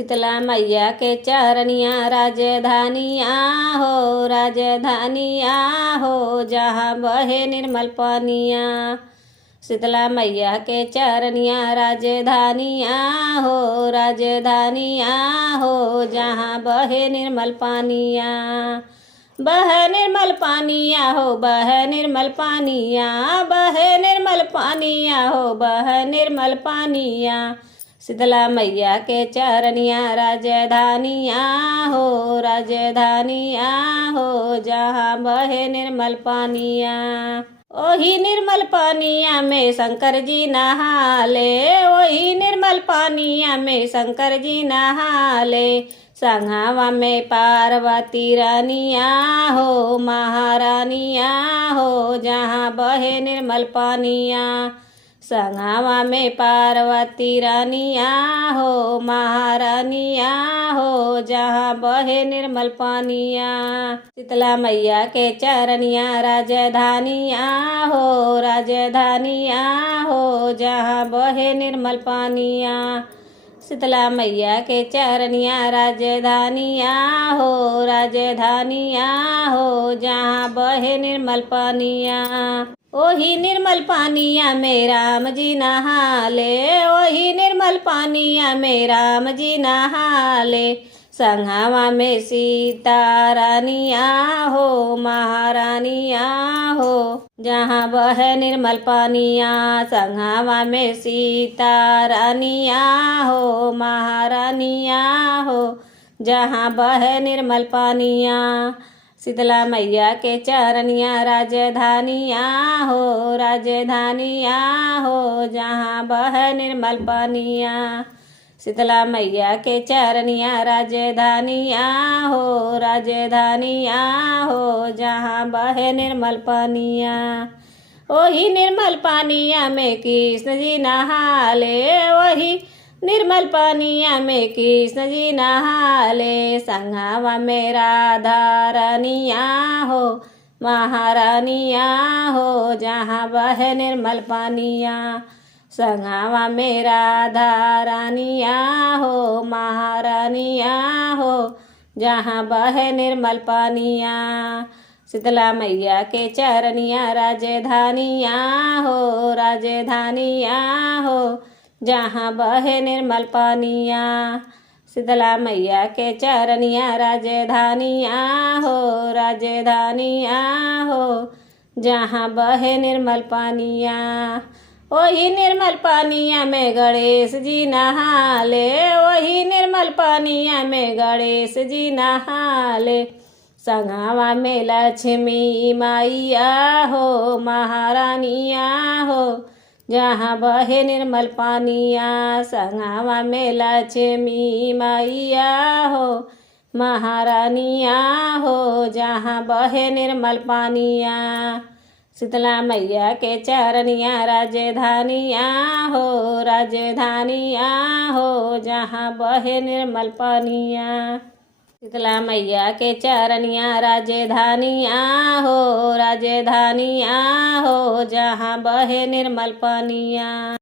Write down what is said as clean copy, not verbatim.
शीतला मैया के चरनिया राजधानिया हो, राजधानिया हो, जहाँ बहे निर्मल पानिया। शीतला मैया के चरनिया राजधानिया हो, राजधानिया हो, जहाँ बहे निर्मल पानिया। बह निर्मल पानिया हो, बह निर्मल पानिया, बह निर्मल पानिया हो, बह निर्मल पानिया। शीतला मैया के चरनिया राजधानिया हो, राजधानिया हो, जहाँ बहे निर्मल पानिया। ओही निर्मल पानिया में शंकर जी नहाले, ओही निर्मल पानिया में शंकर जी नहाले। संघावा में पार्वती रानिया हो, महारानिया हो, जहाँ बहे निर्मल पानिया। संघावा में पार्वती रानिया हो, महारानिया हो, जहाँ बहे निर्मल पानिया। शीतला मैया के चरनिया राजधानिया हो, राजधानिया हो, जहाँ बहे निर्मल पानिया। शीतला मैया के चरनिया राजधानिया हो, राजधानिया हो, जहाँ बहे निर्मल पानिया। ओही निर्मल पानिया में राम जी नहाले, ओही निर्मल पानिया में राम जी नहाले। संघावा में सीता रानिया हो, महारानिया हो, जहाँ बहे निर्मल पानिया। संघावा में सीता रानिया हो, महारानिया हो, जहाँ बहे निर्मल पानिया। शीतला मैया के चरनिया राजधानिया हो, राजधानिया हो, जहाँ बहे निर्मल पानिया। शीतला मैया के चरनिया राजधानिया हो, राजधानिया हो, जहाँ बहे निर्मल पानिया। ओही निर्मल पानिया में कृष्ण जी नहाले, वही निर्मल पानिया में कृष्ण जी नहाले। संघावा में राधा रानिया हो, महारानिया हो, जहाँ बहे निर्मल पानिया। संघावा में राधा रानिया हो, महारानिया हो, जहाँ बहे निर्मल पानिया। शीतला मैया के चरनिया राजधानिया हो, राजधानिया हो, जहाँ बहे निर्मल पानिया। शीतला मैया के चरनिया राजधानिया हो, राजधानिया हो, जहाँ बहे निर्मल पानिया। वही निर्मल पानिया में गणेश जी नहाले, वही निर्मल पानिया में गणेश जी नहाले। संघावा में लक्ष्मी मैया हो, महारानिया हो, जहाँ बहे निर्मल पानिया। संघावा में लक्ष्मी मैया हो, महारानिया हो, जहाँ बहे निर्मल पानिया। शीतला मैया के चरनिया राजधानिया हो, राजधानिया हो, जहाँ बहे निर्मल पानिया। शीतला मैया के चरनिया राजधानिया हो, राजधानिया हो, जहाँ बहे निर्मल पानिया।